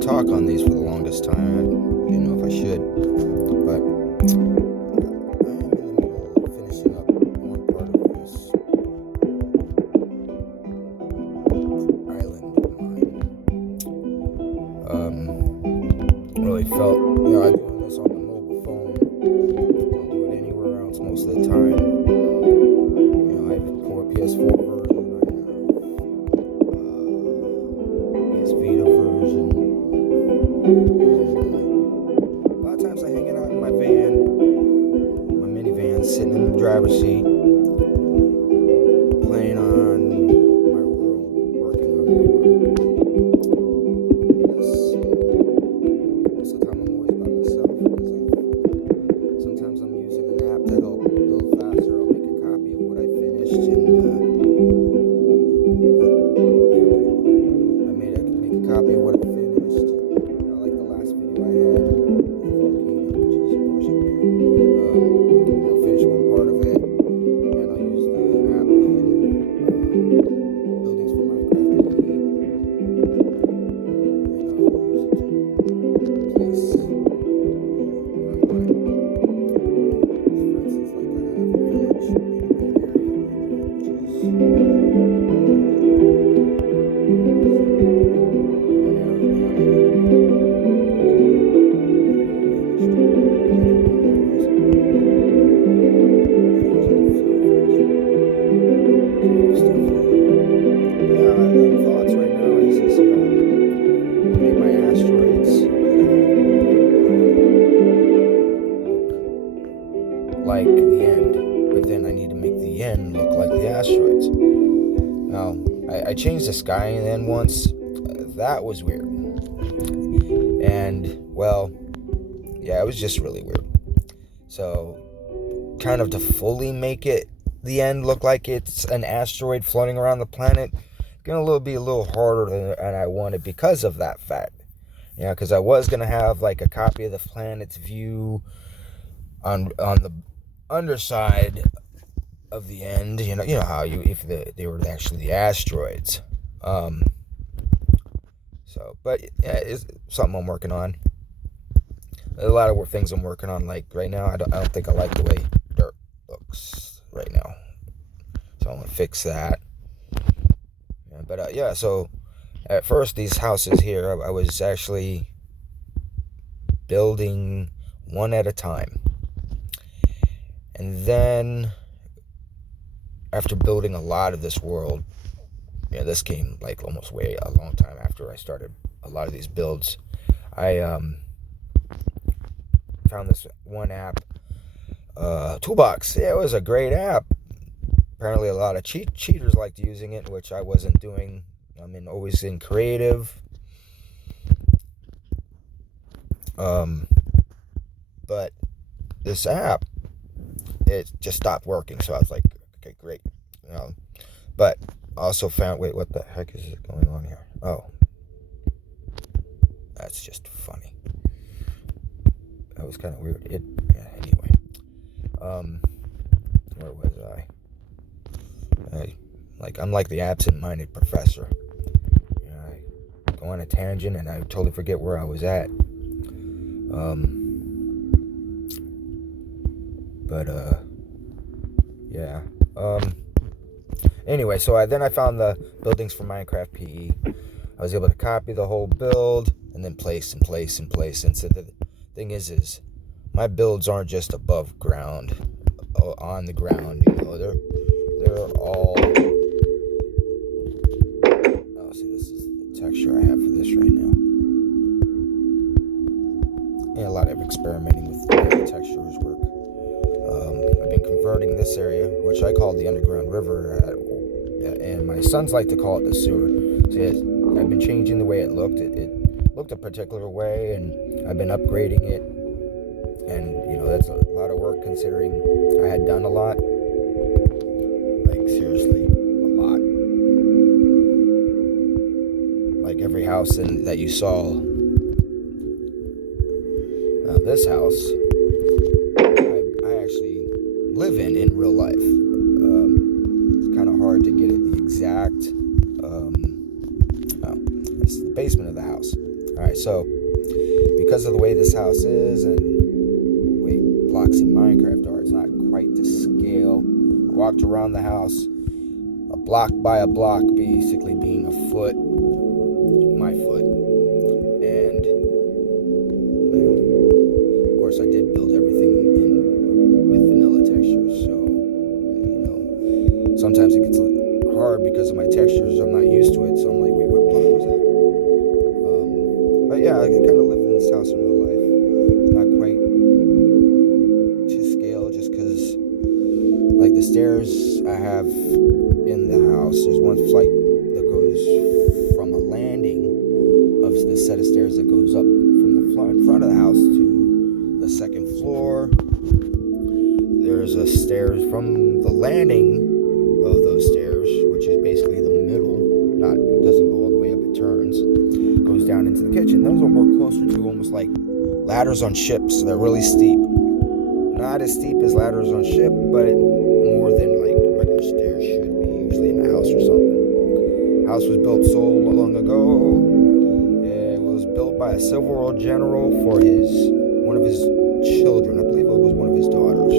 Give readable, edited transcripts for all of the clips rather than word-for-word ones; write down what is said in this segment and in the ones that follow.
to talk on these for the longest time. I didn't know if I should, but I am in the middle of finishing up one part of this island of mine. Really felt, I'm doing this on the mobile phone. Don't do it anywhere else most of the time. I have a PS4 version. I have PS Vita version. A lot of times I'm hanging out in my van, my minivan, sitting in the driver's seat, playing on my world, working on my world. Most of the time I'm always by myself because sometimes I'm using an app to help build faster. I'll make a copy of what I finished and I make a copy of what I finished. Like the last video I had with Volcano, which is of course up here. I'll finish one part of it, and I'll use the app building buildings for Minecraft PE, and I'll use it to place where I want it. For instance, like I have a village in an area which is thoughts right now is make my asteroids like the end, but then I need to make the end look like the asteroids. Now, I changed the sky and then once. That was weird. And, well, yeah, it was just really weird. So, kind of to fully make it, the end look like it's an asteroid floating around the planet, gonna be a little harder than I wanted because of that fact. Because I was gonna have like a copy of the planet's view on the underside of the end. You know how if they were actually the asteroids. But yeah, it's something I'm working on. A lot of things I'm working on. Like right now, I don't think I like the way dirt looks right now. So I'm gonna fix that. Yeah, so at first these houses here, I was actually building one at a time. And then after building a lot of this world, this came like almost a long time after I started a lot of these builds. I found this one app, Toolbox. Yeah, it was a great app. Apparently a lot of cheaters liked using it, which I wasn't doing. Always in creative. But this app, it just stopped working. So I was like, okay, great. But I also found, wait, what the heck is going on here? Oh, that's just funny. That was kind of weird. Anyway. Where was I? I'm like the absent-minded professor. I go on a tangent and I totally forget where I was at. Yeah. Anyway, so then I found the buildings for Minecraft PE. I was able to copy the whole build and then place. And so the thing is my builds aren't just above ground, on the ground. They're all. Oh, see, this is the texture I have for this right now. And a lot of experimenting with the way the textures work. I've been converting this area, which I call the underground river, and my sons like to call it the sewer. See, I've been changing the way it looked. It looked a particular way, and I've been upgrading it. And, that's a lot of work considering I had done a lot. Like, seriously, a lot. Like every house that you saw. This house, I actually live in real life. It's kind of hard to get at the exact. This is the basement of the house. Alright, so because of the way this house is and the way blocks in Minecraft are, it's not quite to scale. I walked around the house a block by a block, basically being a foot, my foot. And of course I did build everything with vanilla textures, so sometimes it gets hard because of my textures. I'm not used to it, so I'm like, wait, what block was that? But yeah, I kind of lived in this house in real life. It's not quite to scale, just because, like, the stairs I have in the house, there's one flight that goes from a landing of the set of stairs that goes up from the front of the house to the second floor. There's a stairs from the landing of those stairs, which is basically the middle, it doesn't go all the way up, it turns, goes down into the kitchen. Those are more closer to almost like ladders on ships. They're really steep. Not as steep as ladders on ship, but more than like regular stairs should be, usually in a house or something. House was built so long ago. It was built by a Civil War general for one of his children. I believe it was one of his daughters.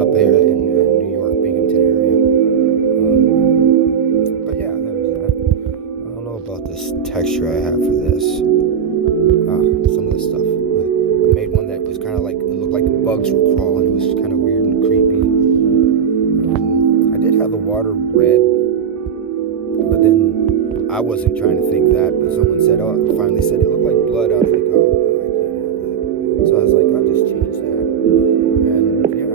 Up there in New York, Binghamton area. But yeah, that was that. I don't know about this texture I have for this. Some of this stuff. I made one that was kind of like, it looked like bugs were crawling. It was kind of weird and creepy. I did have the water red, but then I wasn't trying to think that, but someone finally said it looked like blood. I was like, oh no, I can't have that. So I was like, I'll just change that. And yeah.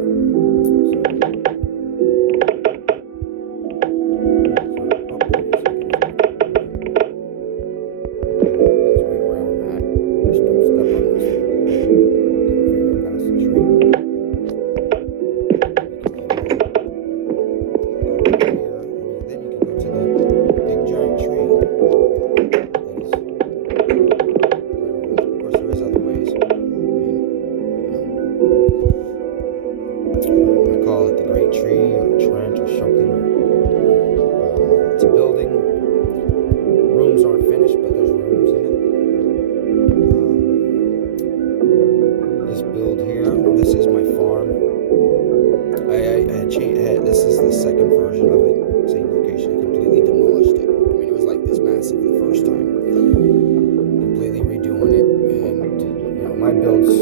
This is the second version of it, same location. I completely demolished it. I mean, it was like this massive the first time. Completely redoing it, and my build's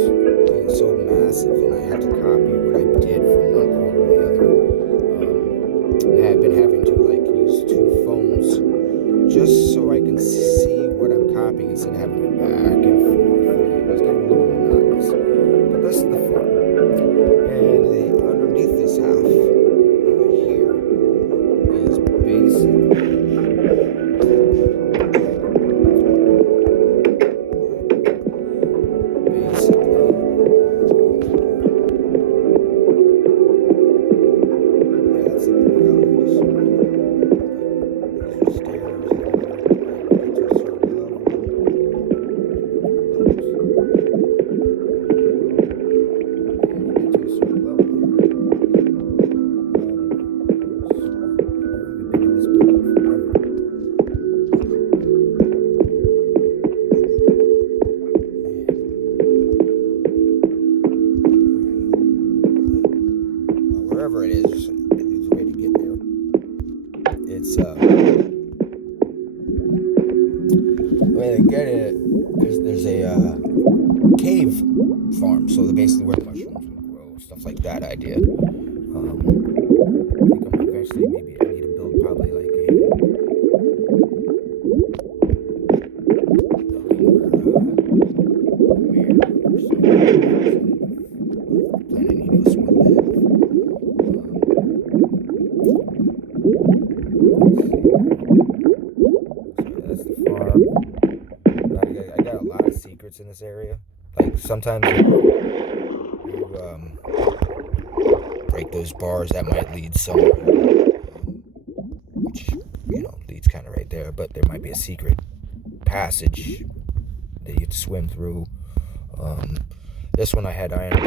being so massive, and I have to copy what I did from one corner to the other. I have been having to use two phones just so I can see what I'm copying instead of having to go back and forth. It was getting a little monotonous, but this is the fun. And underneath this half wherever it is, there's a way to get there. It's the way to get it is there's a cave farm, so basically where the mushrooms will grow, stuff like that idea. I think I'm eventually, maybe I need to build probably like a in this area. Like sometimes you break those bars, that might lead somewhere, which leads kind of right there, but there might be a secret passage that you have to swim through. This one I had iron,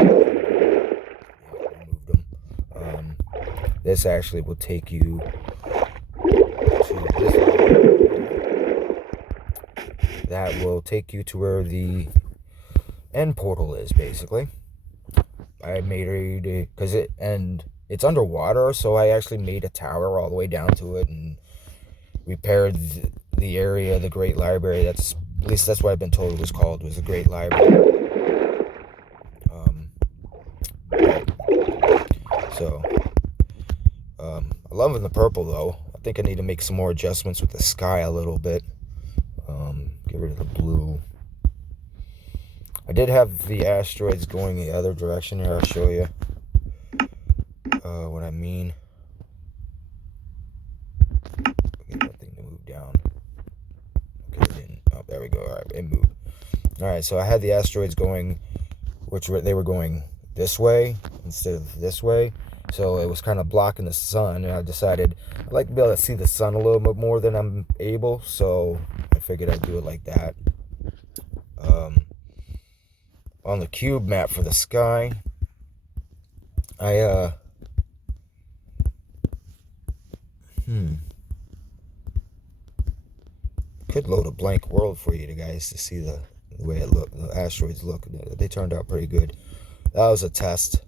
removed them. This actually will take you to this area. that will take you to where the end portal is, basically. I made it's underwater, so I actually made a tower all the way down to it and repaired the area, the Great Library. At least that's what I've been told it was called, was the Great Library. I'm loving the purple, though. I think I need to make some more adjustments with the sky a little bit. Get rid of the blue. I did have the asteroids going the other direction here. I'll show you what I mean. Get that thing to move down. Okay, it didn't. Oh, there we go. All right, it moved. All right, so I had the asteroids going, they were going this way instead of this way. So it was kind of blocking the sun, and I decided I'd like to be able to see the sun a little bit more than I'm able, so I figured I'd do it like that. On the cube map for the sky, I could load a blank world for you guys to see the way the asteroids look. They turned out pretty good. That was a test.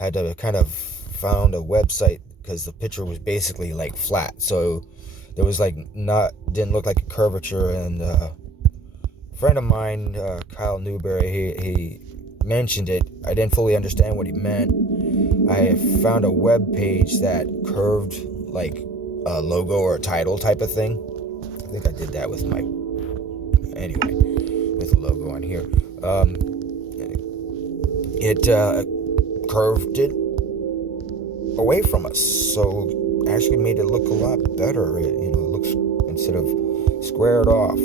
Had to kind of found a website because the picture was basically like flat, so there was like didn't look like a curvature. And a friend of mine, Kyle Newberry, he mentioned it. I didn't fully understand what he meant. I found a web page that curved like a logo or a title type of thing. I think I did that with the logo on here. It curved it away from us, so actually made it look a lot better. It looks, instead of squared off.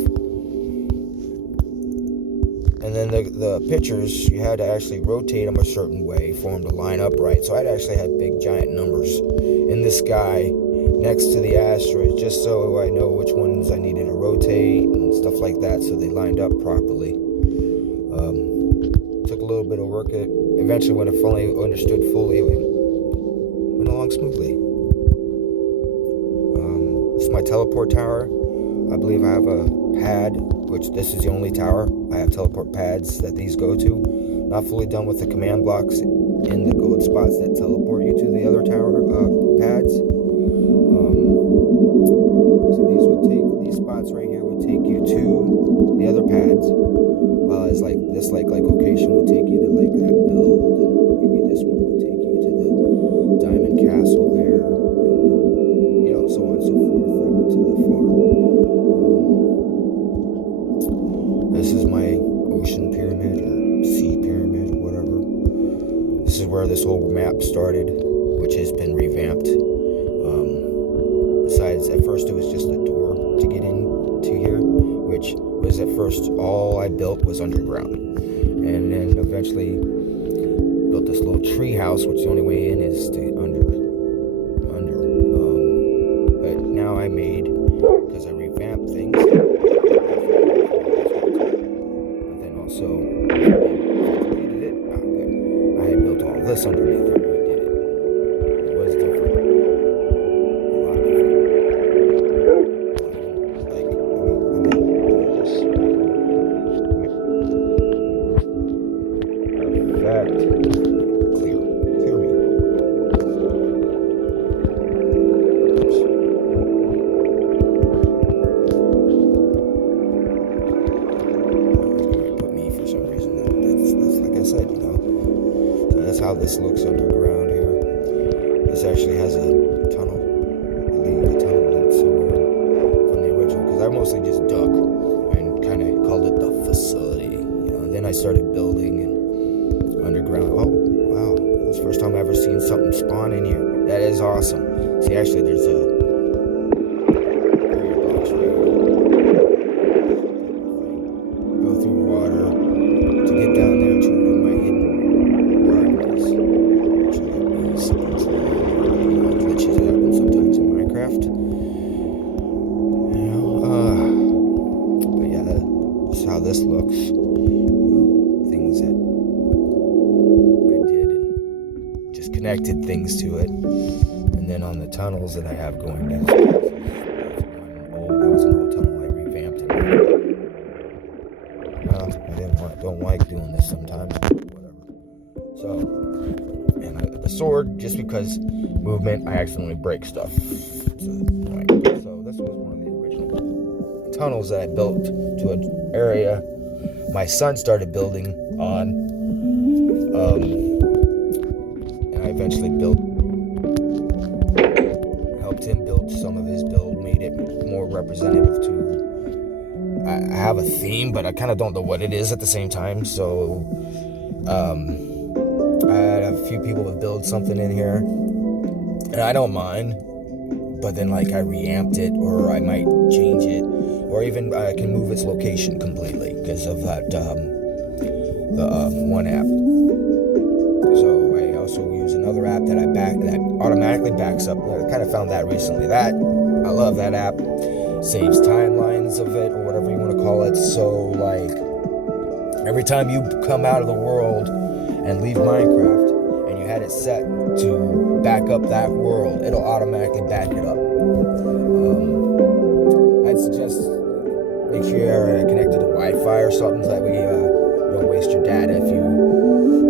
And then the pictures, you had to actually rotate them a certain way for them to line up right. So I'd actually had big giant numbers in the sky next to the asteroids, just so I know which ones I needed to rotate and stuff like that, so they lined up properly. Took a little bit of work. Eventually, when I finally understood fully, it went along smoothly. This is my teleport tower. I believe I have a pad, which this is the only tower. I have teleport pads that these go to. Not fully done with the command blocks in the gold spots that teleport you to the other tower pads. So these spots right here would take you to the other pads. While it's like this location would take you to like that build, and maybe this one would take you to the diamond castle there, and so on and so forth. That went to the farm. This is my ocean pyramid or sea pyramid, whatever. This is where this whole map started, which has been revamped. Besides, at first it was just a door to get into here, which was at first all I built was underground, and then eventually built this little tree house, which the only way in is to under. But now I made, because I revamped things, but then also deleted it. Good. I had built all this underneath it. It was different. How this looks underground here. This actually has a tunnel. I believe the tunnel leads somewhere from the original, because I mostly just dug and kind of called it the facility. And then I started building and underground. Oh wow, that's the first time I've ever seen something spawn in here. That is awesome. See, actually there's a box right here. Go through water to get down there to my hidden glitches happen sometimes in Minecraft. But yeah, that's how this looks. Things that I did and just connected things to it. And then on the tunnels that I have going down, that was an old tunnel. I revamped it don't like doing this sometimes, whatever. So, and the sword, just because movement, I accidentally break stuff. So this was one of the original tunnels that I built to an area my son started building on. And I eventually helped him build some of his build, made it more representative to, I have a theme, but I kind of don't know what it is at the same time. So I had a few people to build something in here, and I don't mind, but then like I reamped it, or I might change it, or even I can move its location completely because of that one app. So I also use another app that that automatically backs up. I kind of found that recently. That I love that app. Saves timelines of it, or whatever you want to call it. So like every time you come out of the world and leave Minecraft and you had it set to back up that world, it'll automatically back it up. I'd suggest make sure you're connected to Wi-Fi or something, so that way you don't waste your data if you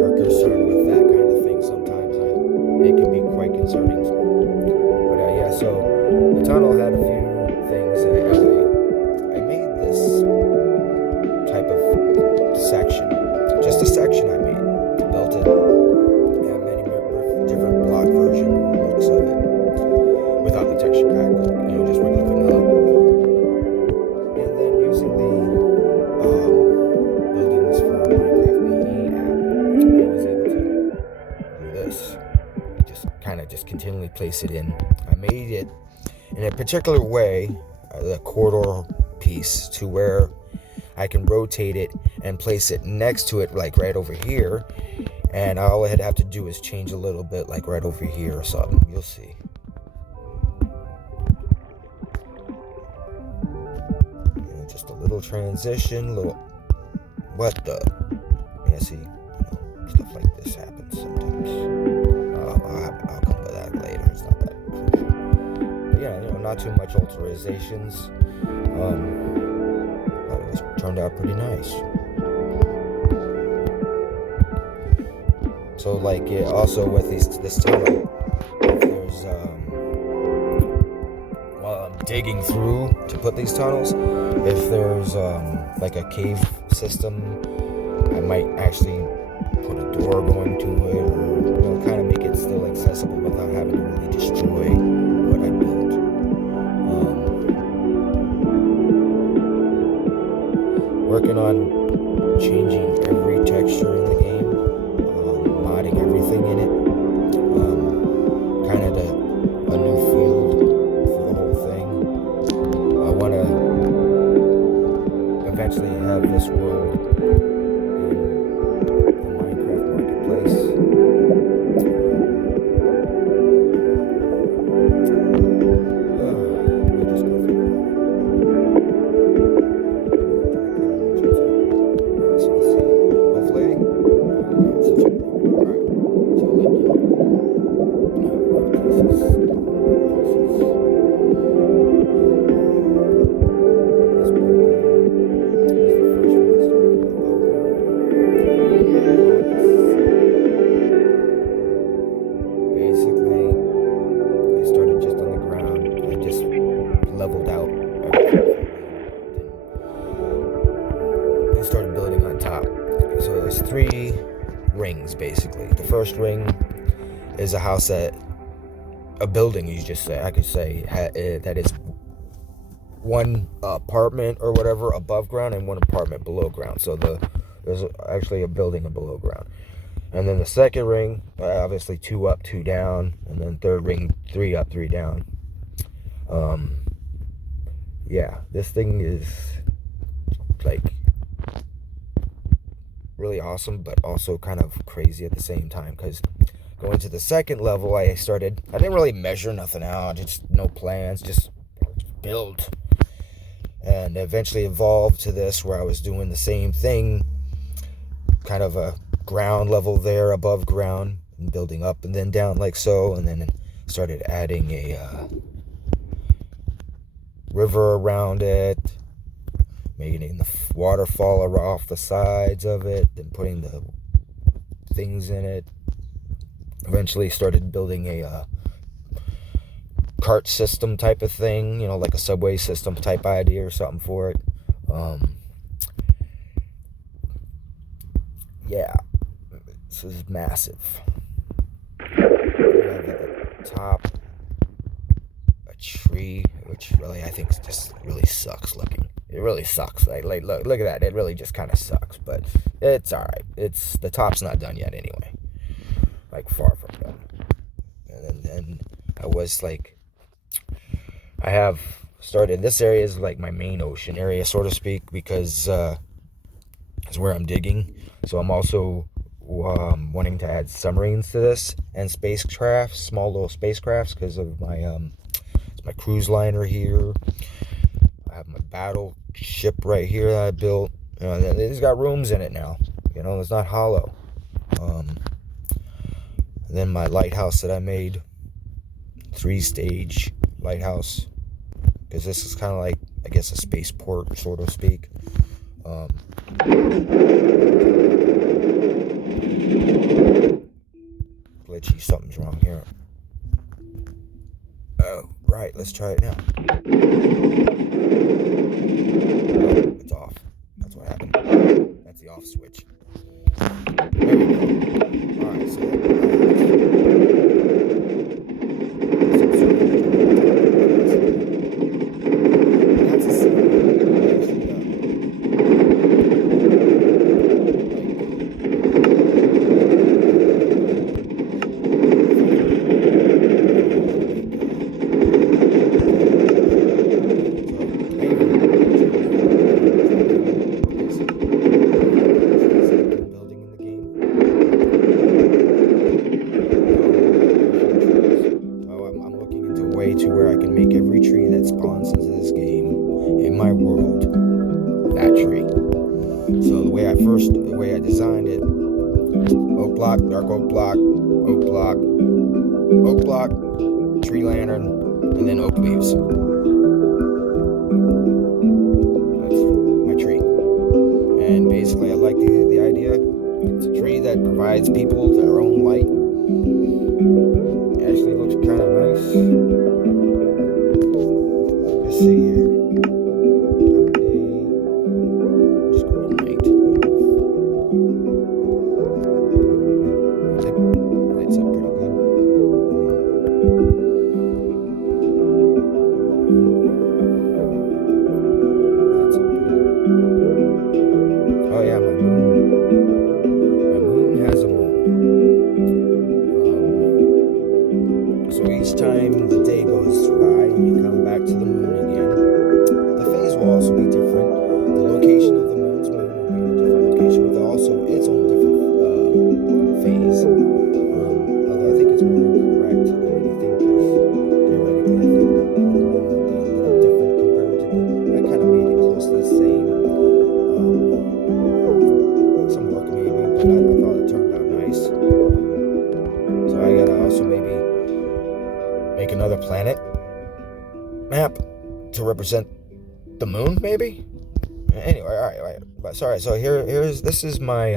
are concerned with that kind of thing. Sometimes it can be quite concerning. But yeah, so the tunnel had a few things. I made this type of section, just a section I made, built it. Yeah, many different block version looks of it without the texture pack, just regular vanilla. And then using the buildings for Minecraft BE app, I was able to do this. Just continually place it in. I made it in a particular way, the corridor piece, to where I can rotate it and place it next to it, like right over here. And all I'd have to do is change a little bit, like right over here or something. You'll see. Just a little transition, what the? Yeah, see, stuff like this happens sometimes. I'll come to that later. It's not that crucial. But yeah, not too much alterations. It turned out pretty nice. So like it also with this tunnel, there's while I'm digging through to put these tunnels, if there's like a cave system, I might actually put a door going to it, or kind of make it still accessible without having to really destroy what I built. Working on changing every texture in the game, modding everything in it, kind of a new field for the whole thing. I want to eventually have this world in the Minecraft marketplace. We'll just go through it. Leveled out and started building on top. So there's 3 rings basically. The first ring is a house a building, I could say that is one apartment or whatever above ground and one apartment below ground. So there's actually a building below ground. And then the second ring, obviously 2 up, 2 down, and then third ring, 3 up, 3 down. Yeah, this thing is like really awesome, but also kind of crazy at the same time, because going to the second level, I didn't really measure nothing out, just no plans, just build, and eventually evolved to this where I was doing the same thing, kind of a ground level there above ground, and building up and then down like so, and then started adding a river around it, making the water fall off the sides of it, then putting the things in it. Eventually started building a cart system type of thing, like a subway system type idea or something for it. Yeah, this is massive. We have at the top a tree, which really I think just really sucks looking. It really sucks. Like look at that. It really just kind of sucks, but it's all right. The top's not done yet anyway. Like far from done. And then I have started. This area is like my main ocean area, so to speak, because it's where I'm digging. So I'm also wanting to add submarines to this and spacecrafts, small little spacecrafts, because of my my cruise liner here. I have my battleship right here that I built. It's got rooms in it now. It's not hollow. And then my lighthouse that I made, 3-stage lighthouse, because this is kind of like, I guess, a spaceport, so to speak. Glitchy, something's wrong here. Oh, right, let's try it now. Oh, it's off. That's what happened. That's the off switch. There we go. Alright, so that's a to where I can make every tree that spawns into this game in my world that tree. So the way I designed it, oak block, dark oak block, tree lantern, and then oak leaves. That's my tree. And basically I like the idea. It's a tree that provides people their own light. It actually looks kind of nice. Let's see here. Just go to night. It lights up pretty good. Oh yeah, my moon has a moon. So each time the day goes by, you come back to the moon again. The phase will also be different. The location of the moon's moon will be in a different location, with also its own different phase. Although I think it's more incorrect than anything, because theoretically I think the moon would be a little different compared to I kind of made it close to the same. Some work maybe, but I thought it turned out nice. So I gotta also maybe make another planet map to represent the moon, maybe. Anyway, all right. But sorry. So this is my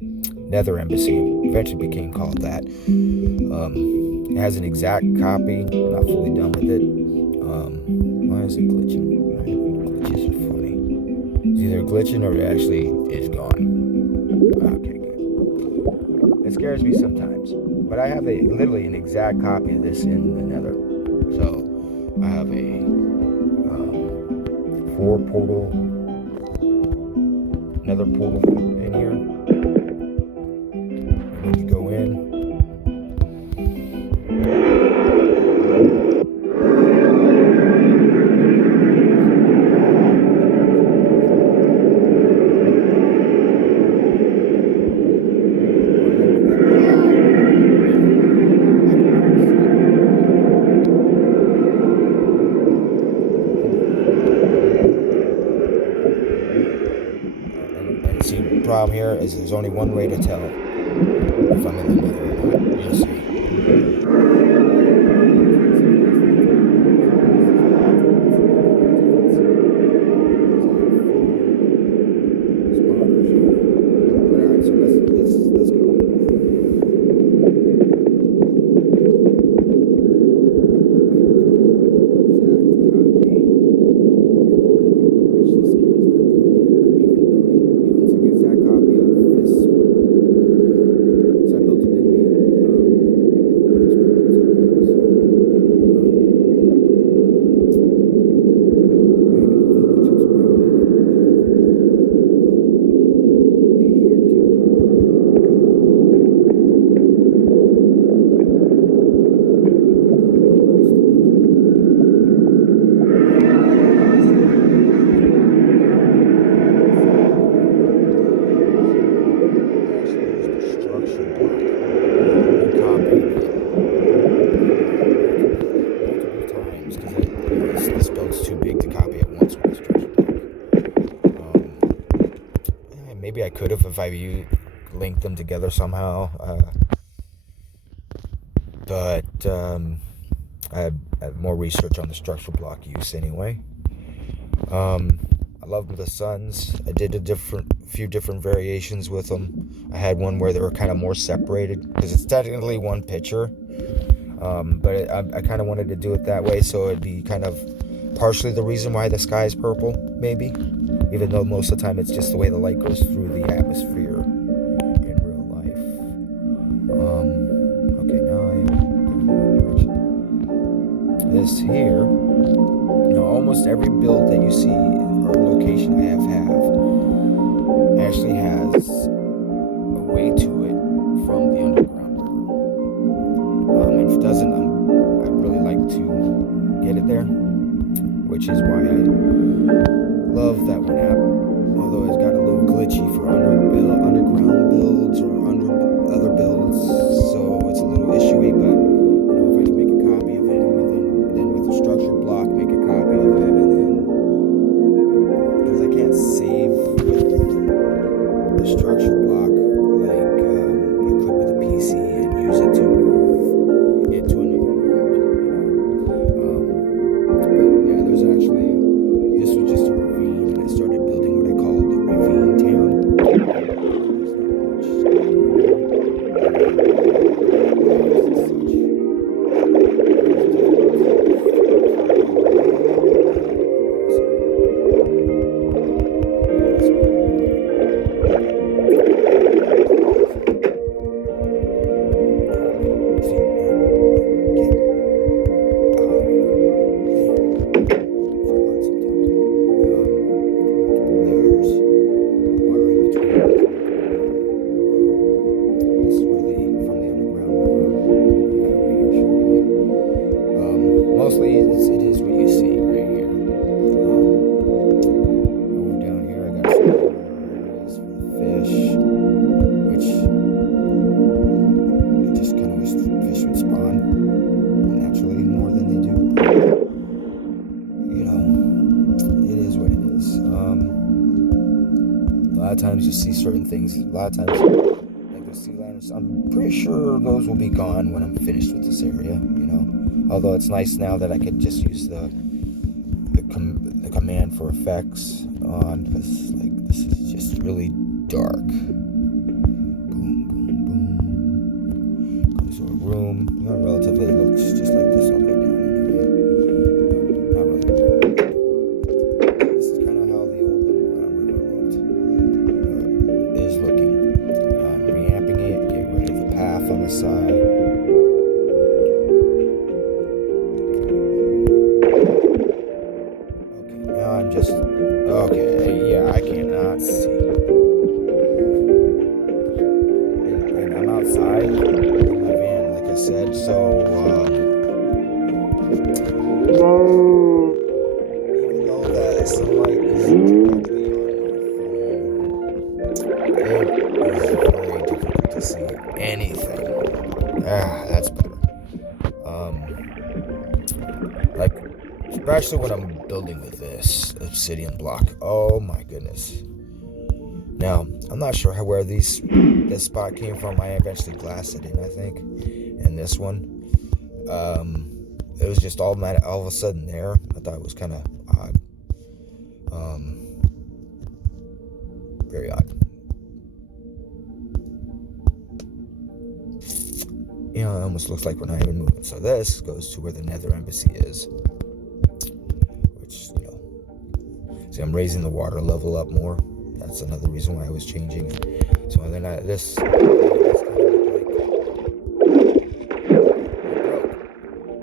Nether Embassy. Eventually became called that. It has an exact copy. I'm not fully done with it. Why is it glitching? Glitches are funny. It's either glitching or it actually is gone. Okay, good. It scares me sometimes. But I have literally an exact copy of this in the Nether. So I have a 4-portal Nether portal in here. And when you go in, see, the problem here is there's only one way to tell if I'm in the Nether or not. You'll see. could have if I linked them together somehow. But I have more research on the structural block use anyway. I love the suns. I did a few different variations with them. I had one where they were kind of more separated because it's technically one picture. But I kind of wanted to do it that way so it'd be kind of partially the reason why the sky is purple, maybe. Even though most of the time it's just the way the light goes through the atmosphere in real life. Okay, now this here, almost every build that you see or location I have actually has a way to it from the underground river. And if it doesn't, I'd really like to get it there, which is why I love that one app, although it's got a little glitchy for underground builds or other builds, so it's a little issuey, but if I can make a copy of it and then with the structure block make a copy of it, and then because I can't save with the structure block like you could with a PC and use it to move into another world, but yeah, there's actually, this was just a ravine, and I started building what I called the ravine town. There's not mostly it is what you see right here. Over down here I got some areas for the fish, which I just kind of wish the fish would spawn naturally more than they do. It is what it is. A lot of times you see certain things. A lot of times, like those sea lions, I'm pretty sure those will be gone when I'm finished with this area. Although it's nice now that I could just use the command for effects on, because this is just really dark. Boom, boom, boom. Goes to a room. Relatively it looks just like this all the way down anyway. Not really. This is kind of how the old underground river is looking. Reamping it, get rid of the path on the side. Okay, yeah, I cannot see. And I'm outside in my van, like I said, so, even though the sunlight isn't directly on my phone, it is very difficult to see anything. That's better. Especially when I'm building with this obsidian block. Oh my goodness. Now, I'm not sure where this spot came from. I eventually glassed it in, I think. And this one. It was just all of a sudden there. I thought it was kind of odd. Very odd. It almost looks like we're not even moving. So this goes to where the Nether Embassy is. See, I'm raising the water level up more. That's another reason why I was changing it. So then this kind of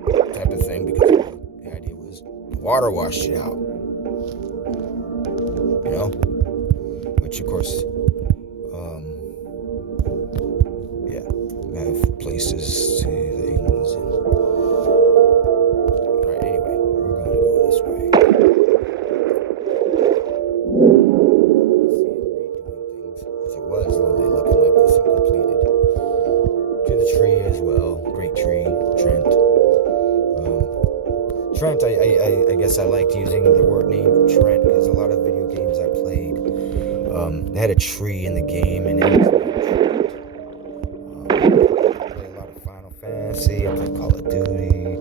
like type of thing, because the idea was the water washed it out. Which of course, yeah, I have places to things. Right, anyway, we're going to go this way. Trent, I guess I liked using the word name Trent because a lot of video games I played, They had a tree in the game, and it was I play a lot of Final Fantasy. I play Call of Duty.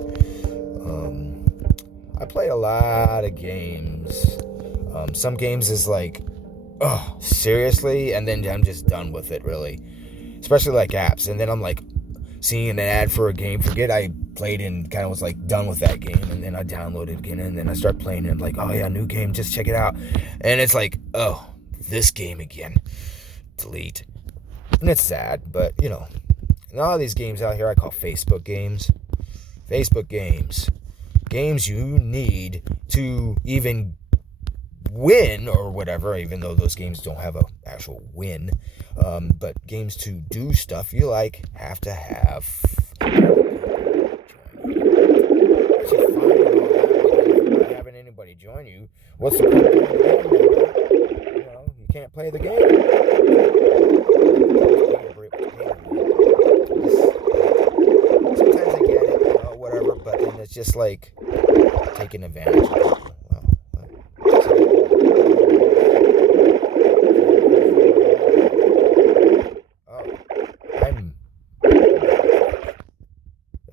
I play a lot of games. Some games is like, oh, seriously? And then I'm just done with it, really. Especially like apps. And then I'm like seeing an ad for a game. Forget I played and kind of was like done with that game. And then I download it again. And then I start playing it. I'm like, oh yeah, new game. Just check it out. And it's like, oh, this game again. Delete. And it's sad. But, you know, a lot of these games out here I call Facebook games. Facebook games. Games you need to even win or whatever, even though those games don't have an actual win. But games to do stuff you like have to have. It's just fun and all that, but if you're not having anybody join you, what's the point of the game? You know, you can't play the game. Sometimes I get it, you know, whatever, but then it's just like taking advantage of people.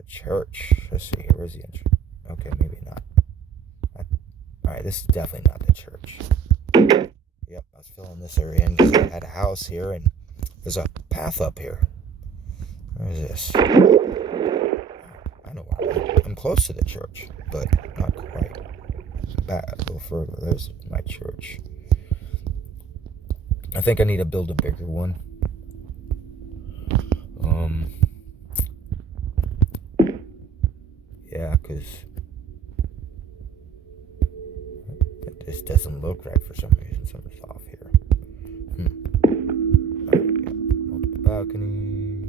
Church. Let's see here. Where's the entrance? Okay, maybe not. Alright, this is definitely not the church. Yep, I was filling this area in because I had a house here and there's a path up here. Where is this? I know where I'm close to the church, but not quite. Back a little further. There's my church. I think I need to build a bigger one. Yeah, because this doesn't look right for some reason. Something's off here. Right, yeah. Multiple balcony.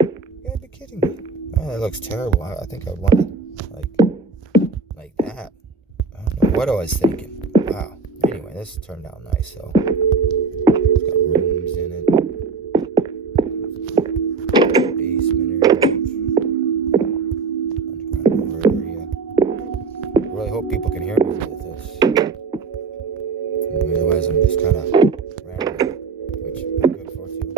You gotta be kidding me. Oh, that looks terrible. I think I want it like that. I don't know what I was thinking. Wow. Anyway, this turned out nice, though. In it, basement area. I really hope people can hear me with this. Otherwise, I'm just kind of rambling, which I'm good for too.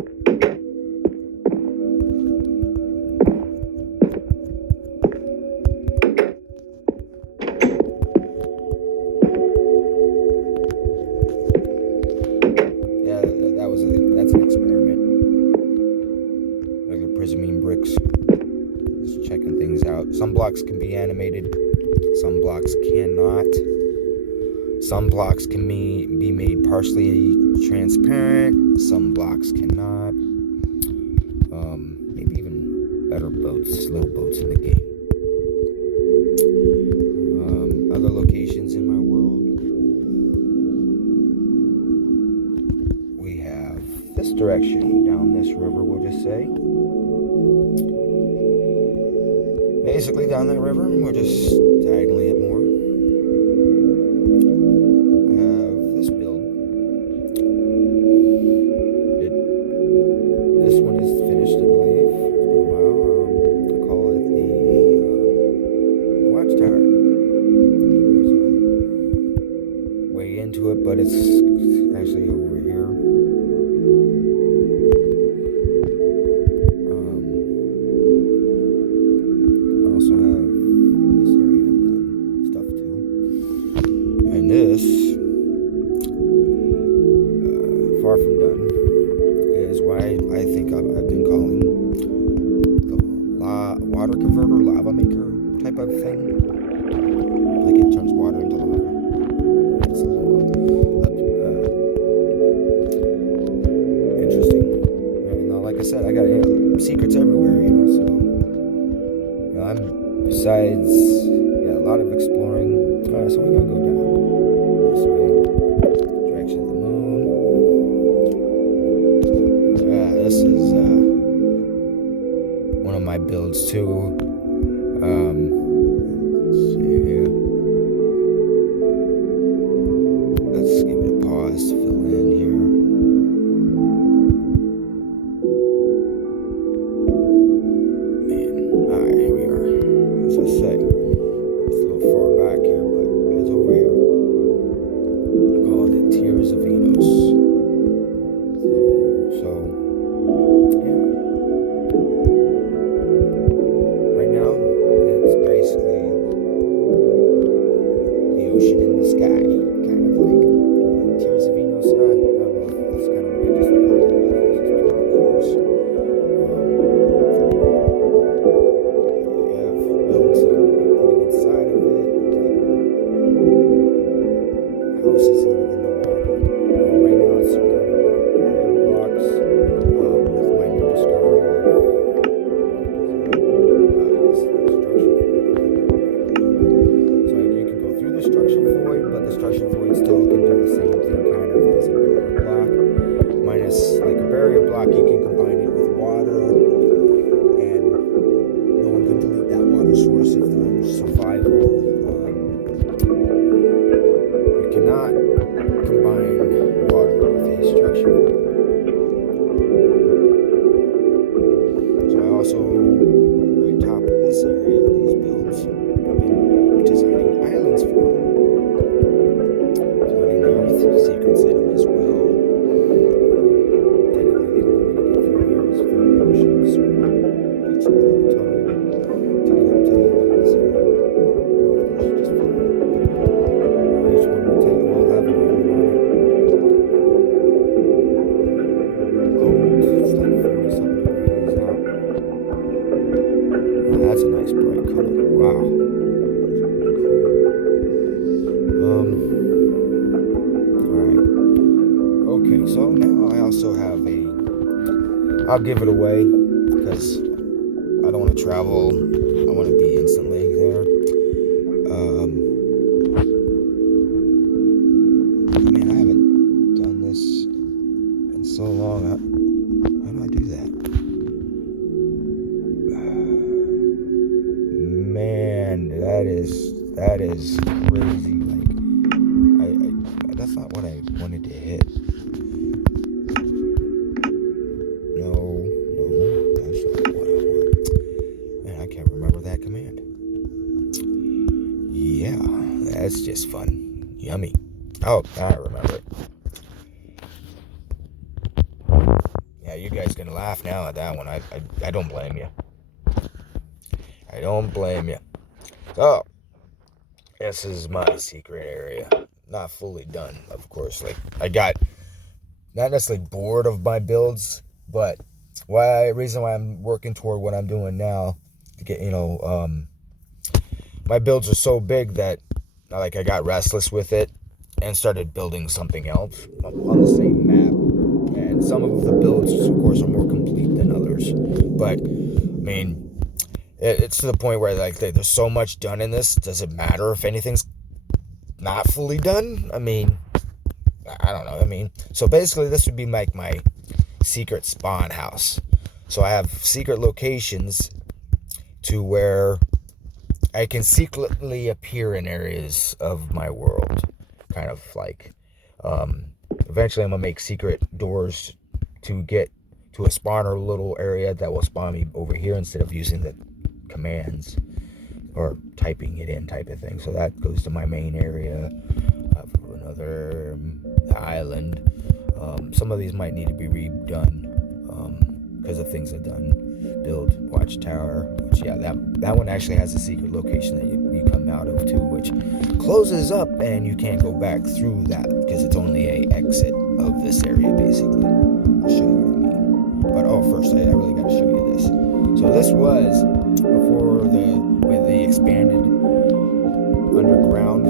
That's an experiment. Regular prismarine bricks. Just checking things out. Some blocks can be animated. Some blocks cannot. Some blocks can be made partially transparent. Some blocks cannot. Maybe even better boats, little boats in the game. Other locations in my world. This direction, down this river, we'll just say. Basically down that river, we're just diagonally at more. I have this build. This one is finished, I believe. It's been a while. I call it the watchtower. There's a way into it, but it's actually over here. This, far from done, is why I think I've been calling the water converter, lava maker type of thing. Like it turns water into lava. It's a little interesting. And like I said, I got secrets everywhere, so I'm besides a lot of exploring. Alright, so we're gonna go down this way, direction of the moon. This is one of my builds too. Let's see here. Let's give it a pause to fill in here. Man, alright, here we are. Wow. Alright. Okay, so now I also have I'll give it away because I don't want to travel. I want to be instantly there. Man, I haven't done this in so long. How do I do that? Man, that is crazy. Like, that's not what I wanted to hit. No, that's not what I want. Man, I can't remember that command. Yeah, that's just fun. Yummy. Oh, I remember it. Yeah, you guys gonna laugh now at that one. I don't blame you. I don't blame you. So, this is my secret area. Not fully done, of course. Like, I got not necessarily bored of my builds, but reason why I'm working toward what I'm doing now to get, my builds are so big that like I got restless with it and started building something else on the same map. And some of the builds, of course, are more complete than others. But, I mean, it's to the point where like there's so much done in this. Does it matter if anything's not fully done? I mean, I don't know. I mean, so basically this would be like my secret spawn house. So I have secret locations to where I can secretly appear in areas of my world. Kind of like, eventually I'm going to make secret doors to get to a spawner little area that will spawn me over here instead of using the commands or typing it in type of thing. So that goes to my main area. Another island. Some of these might need to be redone because of things I've done. Build watchtower, which that one actually has a secret location that you come out of too, which closes up and you can't go back through that because it's only a exit of this area basically. I'll show you what I mean. But first I really got to show you this. So this was before with the expanded underground.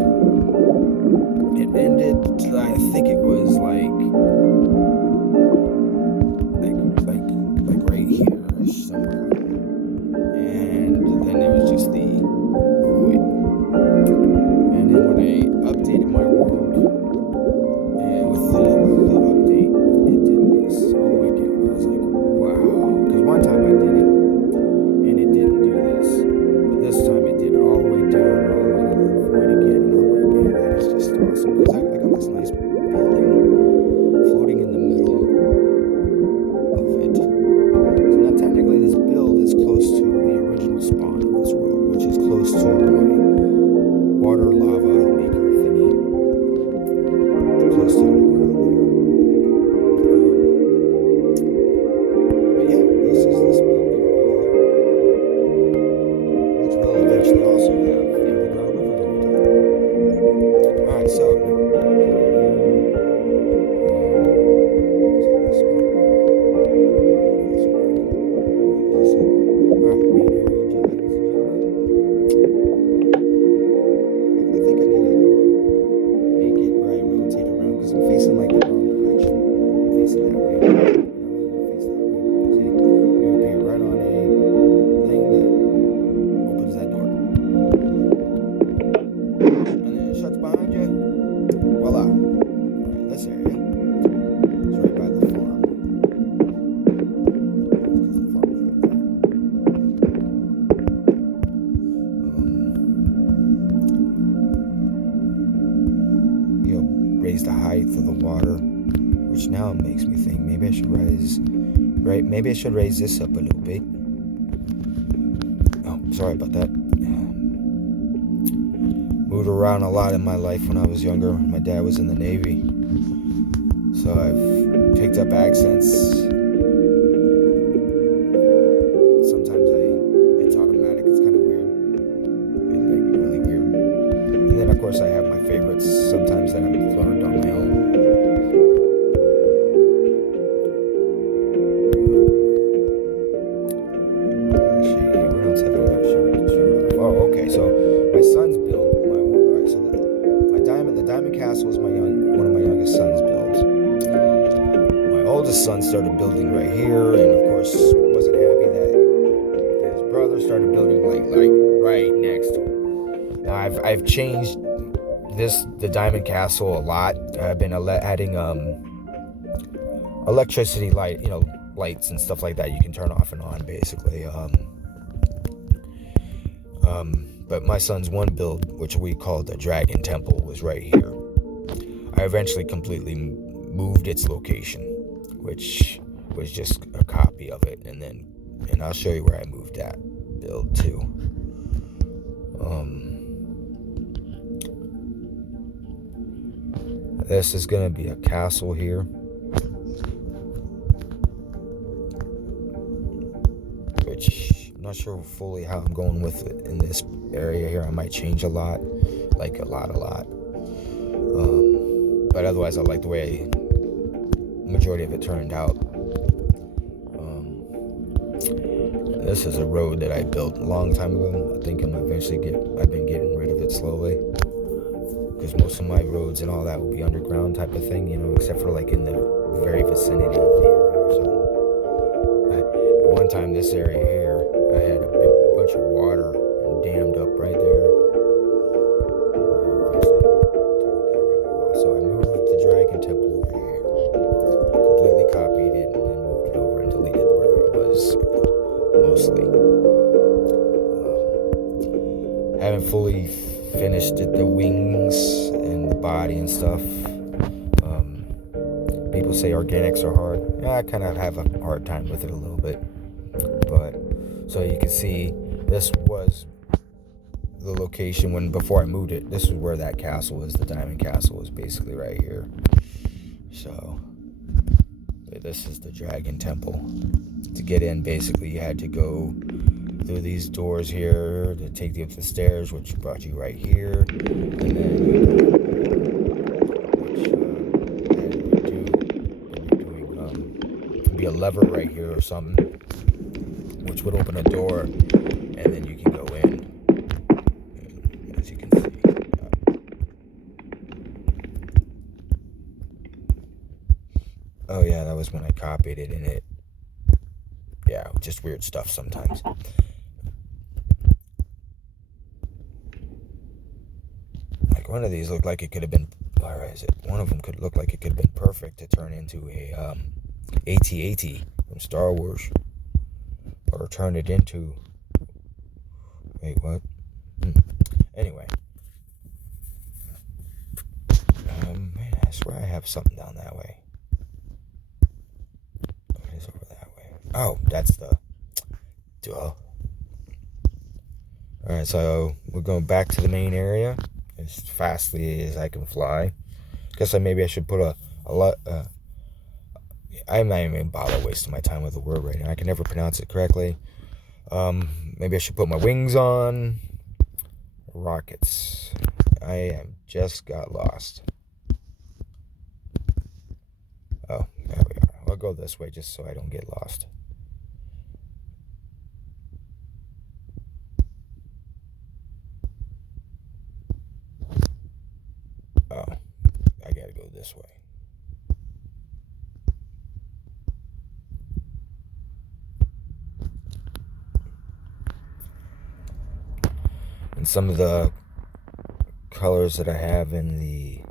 It ended, I think it was like right here somewhere, and then it was just the void. And then when I updated my world, with the update, it did this all the way down. I was like, wow, because one time I did it and it didn't do this, but this time it did it all the way down, all the way to the void again. And I'm like, man, that is just awesome, because I got this nice building floating in the middle of it. So now technically this build is close to the original spawn of this world, which is close to my water lava maker thingy. Close to underground there. But yeah, this is this build area here, which will eventually also have the underground river going down. Alright, so now raise the height of the water, which now makes me think maybe I should raise this up a little bit. Oh, sorry about that. Moved around a lot in my life when I was younger. My dad was in the Navy, so I've picked up accents. Sometimes it's automatic. It's kind of weird. It's like really weird. And then of course I have my favorites sometimes that I've learned on my own. Where else have I not shown? Oh, okay. eldest son started building right here, and of course wasn't happy that his brother started building like right next to him. Now I've changed the Diamond Castle a lot. I've been adding electricity lights and stuff like that you can turn off and on, basically. But my son's one build, which we called the Dragon Temple, was right here. I eventually completely moved its location, which was just a copy of it, and I'll show you where I moved that build to. This is gonna be a castle here, which I'm not sure fully how I'm going with it in this area here. I might change a lot, like a lot. But otherwise, I like the way majority of it turned out. This is a road that I built a long time ago. I think I've been getting rid of it slowly, because most of my roads and all that will be underground type of thing, except for like in the very vicinity of the area or something. At one time, this area here, I had a big bunch of water and dammed up right there. So I moved the Dragon Temple over here, completely copied it, and then moved it over and deleted where it was mostly. Haven't fully finished the wings and the body and stuff. People say organics are hard. Yeah, I kind of have a hard time with it a little bit. But so you can see, this was the location before I moved it. This is where that castle is. The Diamond Castle is basically right here. So this is the Dragon Temple. To get in, basically, you had to go through these doors here to take you up the stairs, which brought you right here. And then be a lever right here or something, which would open a door, and then you can go in. As you can see. Oh yeah, that was when I copied it, and it, yeah, just weird stuff sometimes. Like one of these looked like it could have been, or is it? One of them could look like it could have been perfect to turn into a AT-AT from Star Wars, or turn it into. Wait, what? Anyway, man, I swear I have something down that way. What is over that way? Oh, that's the. Duh. Alright, so we're going back to the main area as fastly as I can fly. Guess maybe I should put a lot. I'm not even bother wasting my time with the word right now. I can never pronounce it correctly. Maybe I should put my wings on. Rockets. I just got lost. Oh, there we are. I'll go this way just so I don't get lost. Oh, I gotta go this way. And some of the colors that I have in the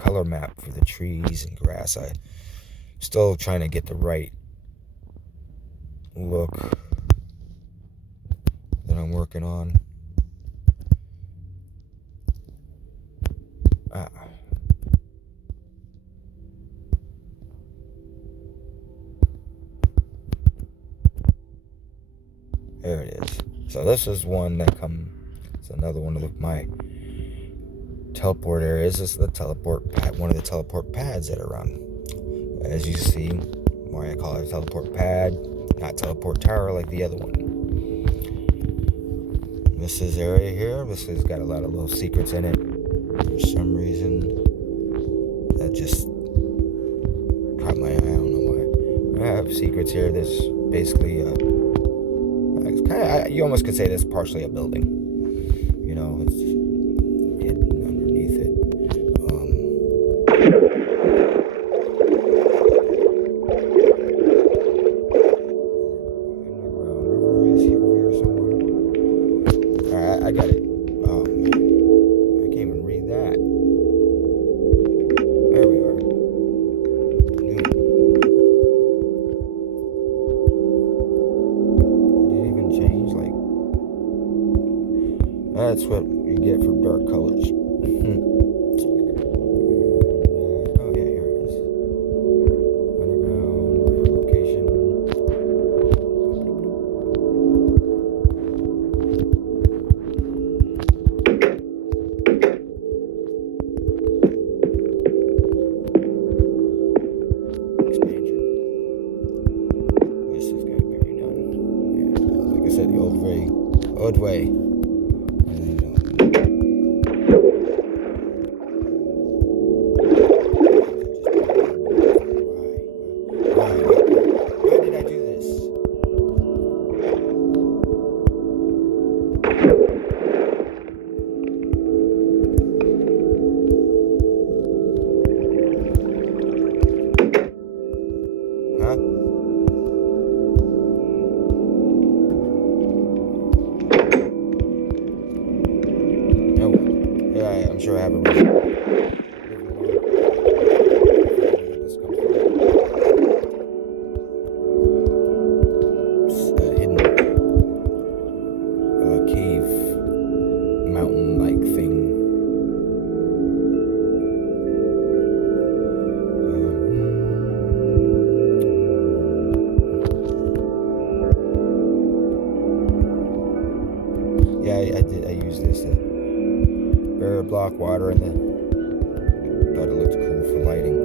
color map for the trees and grass, I'm still trying to get the right look that I'm working on. There it is. So this is one that it's another one of my teleport areas. This is the teleport pad, one of the teleport pads that are around. As you see, why I call it a teleport pad, not teleport tower like the other one. This is area here. This has got a lot of little secrets in it. For some reason, that just caught my eye. I don't know why. I have secrets here. There's basically it's kind of, you almost could say this partially a building. It's hidden underneath it. That's what you get for dark colors. Oh yeah, here it is. Underground location. Expansion. This has got to be redone. Yeah, like I said, the old way. Why did I do this? Huh? No. Yeah, I'm sure I have a reason. Hidden cave mountain-like thing. Yeah, I used this barrier block water and thought it looked cool for lighting.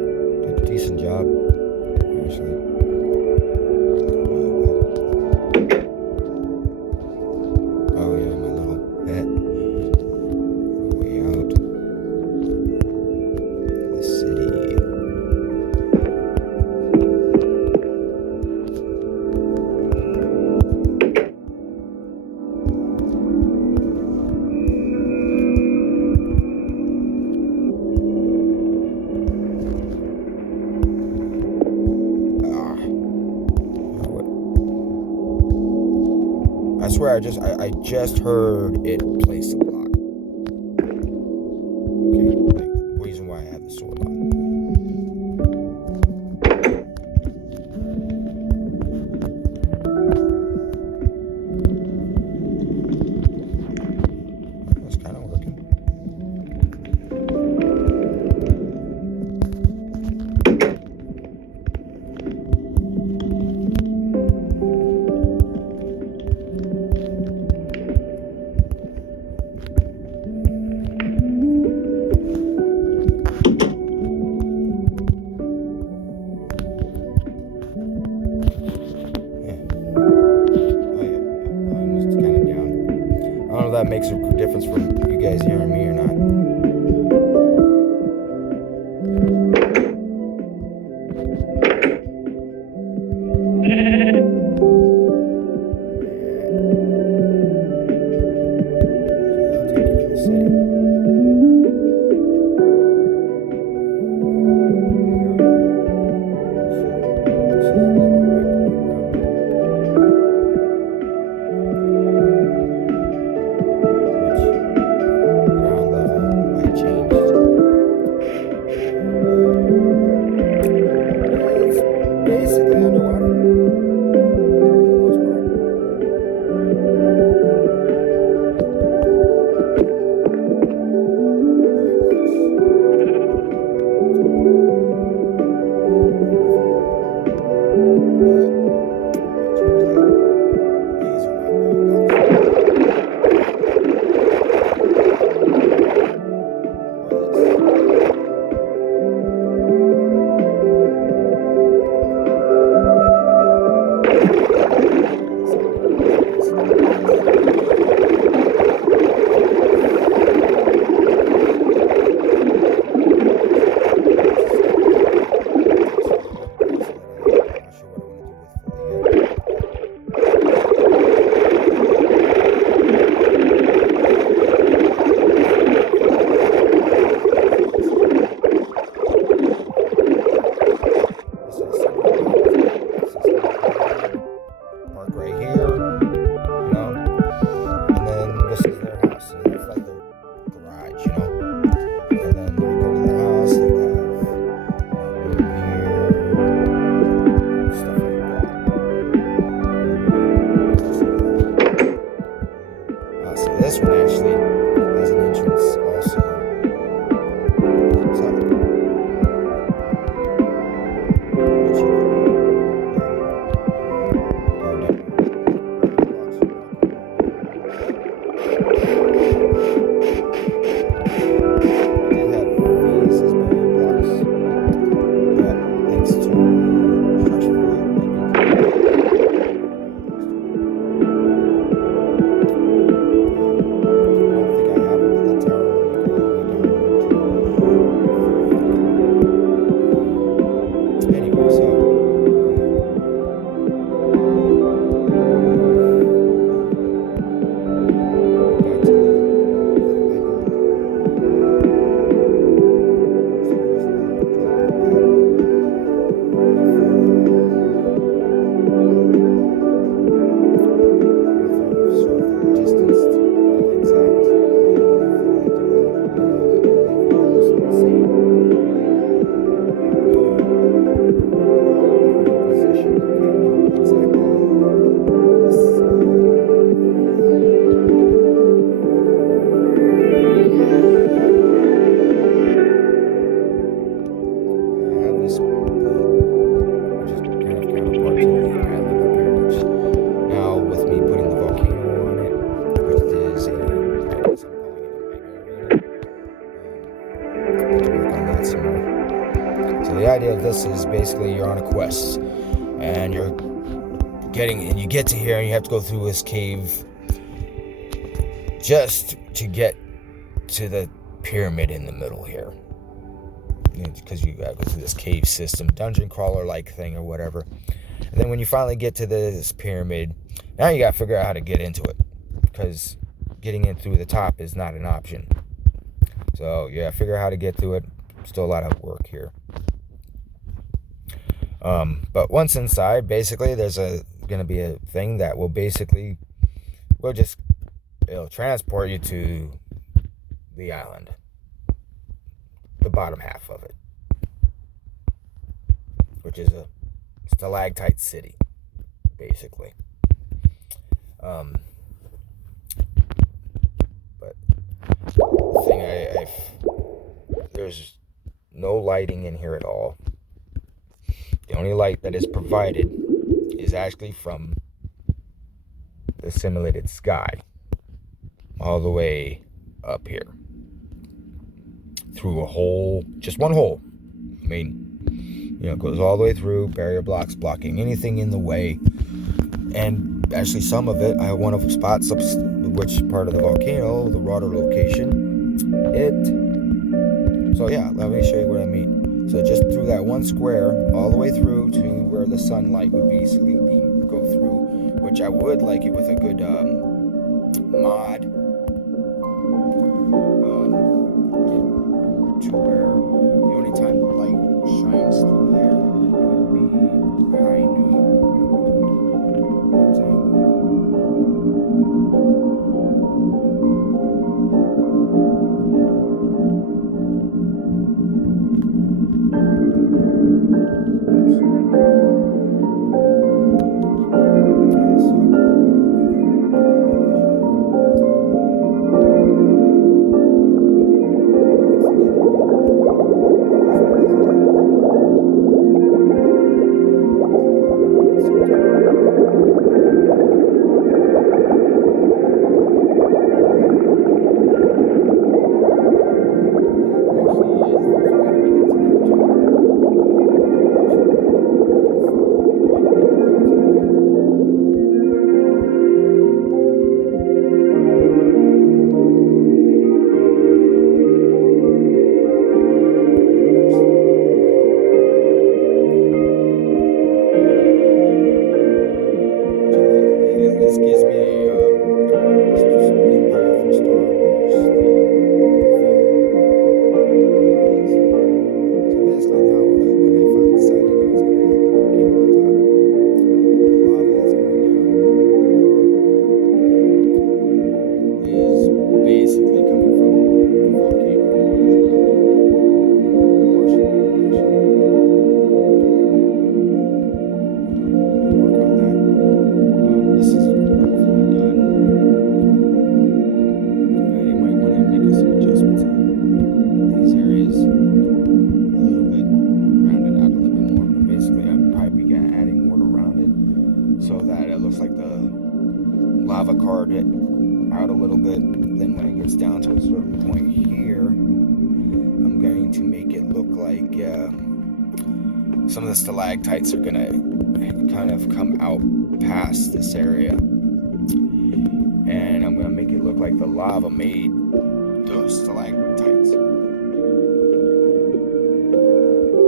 Did a decent job, actually. Oh yeah, my little pet. Way out. The city. I swear, I just heard it place a block. Okay, like the reason why I have the sword on. It's kind of working. I don't know if that makes a difference for you guys hearing me or not. I'll take you to the city. Ground basically you're on a quest, and you get to here, and you have to go through this cave just to get to the pyramid in the middle here, because you gotta go through this cave system, dungeon crawler like thing or whatever. And then when you finally get to this pyramid, now you gotta figure out how to get into it, because getting in through the top is not an option. So yeah, figure out how to get through it. Still a lot of work here. But once inside, basically there's gonna be a thing that it'll transport you to the island, the bottom half of it, which is a stalactite city, basically. But the thing there's no lighting in here at all. The only light that is provided is actually from the simulated sky, all the way up here, through a hole, just one hole. I mean, it goes all the way through, barrier blocks blocking anything in the way. And actually some of it, I want to spot which part of the volcano, the water location, so yeah, let me show you what I mean. So just through that one square, all the way through to where the sunlight would basically go through, which I would like it with a good mod, to where the only time the light shines through there would be high noon. This gives me a Empire from Star Wars theme feel. So basically now when I finally decided I was going to add the volcano on top, the lava that's going down is basically coming from the volcano. Partially, actually. Work on that. This is hopefully done. I might want to make some adjustments on these areas a little bit, round it out a little bit more, but basically I'll probably be adding water around it so that it looks like the lava carved it out a little bit. Then when it gets down to a certain point here, I'm going to make it look like some of the stalactites are going to kind of come out past this area, and I'm going to make it look like the lava made those stalactites,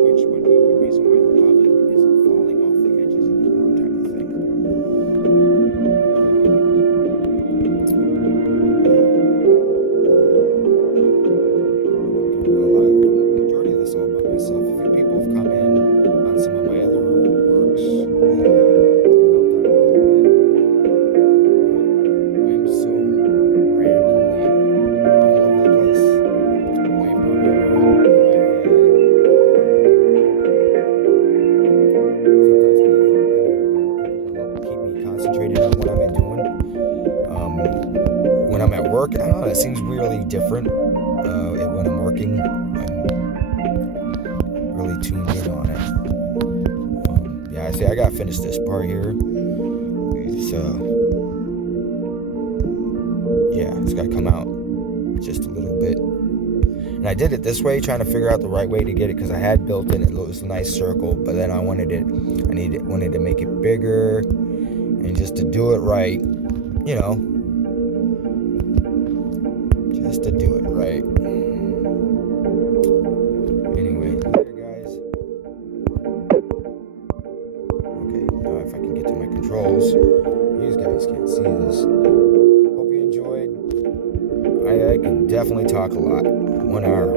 which would be the reason why the lava isn't falling off the edges anymore, type of thing. The majority of this all by myself. A few people have come in on some of my other works, when I'm at work. I don't know, it seems really different when I'm working. I'm really tuned in on it. Yeah, I see I gotta finish this part here. It's gotta come out just a little bit. And And I did it this way, trying to figure out the right way to get it, because I had built it. It was a nice circle, but then I wanted to make it bigger, and just to do it right, just to do it right. Anyway, later, guys. Okay, now if I can get to my controls. You guys can't see this. Hope you enjoyed. I can definitely talk a lot. 1 hour.